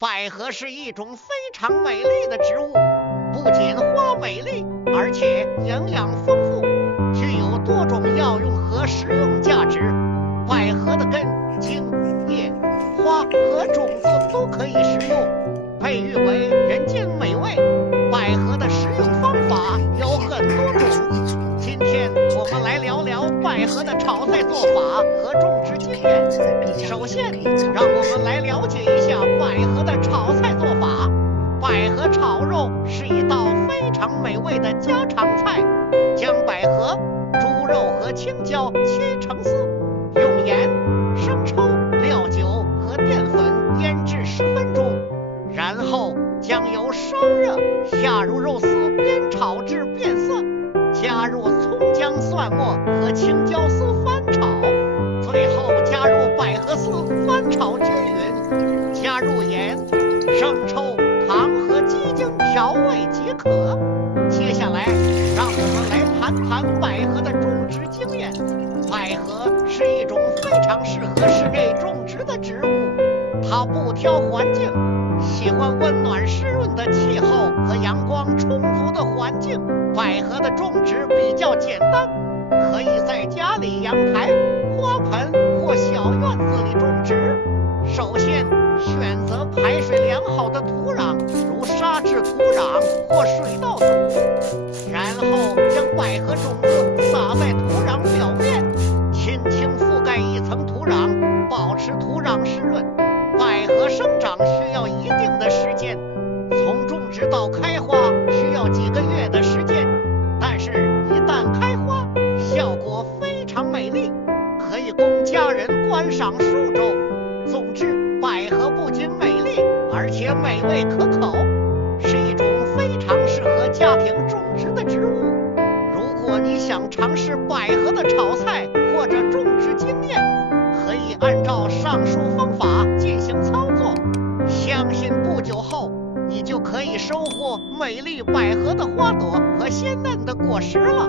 百合是一种非常美丽的植物，不仅花美丽，而且营养丰富，具有多种药用和食用价值。百合的根、茎、叶、花和种子都可以食用，被誉为人间美味。百合的食用方法有很多种，今天我们来聊聊百合的炒菜做法和种植经验。首先，让我们来了解一下百合的炒菜做法。百合炒肉是一道非常美味的家常菜，将百合、猪肉和青椒切成丝，用盐、生抽、料酒和淀粉腌制10分钟，然后将油烧热，下入肉丝煸炒至变色，加入葱姜蒜末和青椒丝翻炒，最后加入百合丝翻炒均匀，加入盐、生抽、糖和鸡精调味即可。接下来让我们来谈谈百合的种植经验。百合是一种非常适合室内种植的植物，它不挑环境，喜欢温暖湿润的气候和阳光充足的环境。百合的种植比较简单，可以在家里阳台、花盆或小院子里种植。首先选择排水良好的土壤，如沙质土壤或水稻土，然后将百合种子撒在土壤表面，轻轻覆盖一层土壤，保持土壤湿润。百合生长需要一定的时间，从种植到开花需要几个月的时间，但是一旦开花，效果非常美丽，可以供家人观赏数周。总之，百合不仅美丽，而且美味可口，是一种非常适合家庭种植的植物。如果你想尝试百合的炒菜或者种植经验，可以按照上述方法进行操作，相信不久后你就可以收获美丽百合的花朵和鲜嫩的果实了。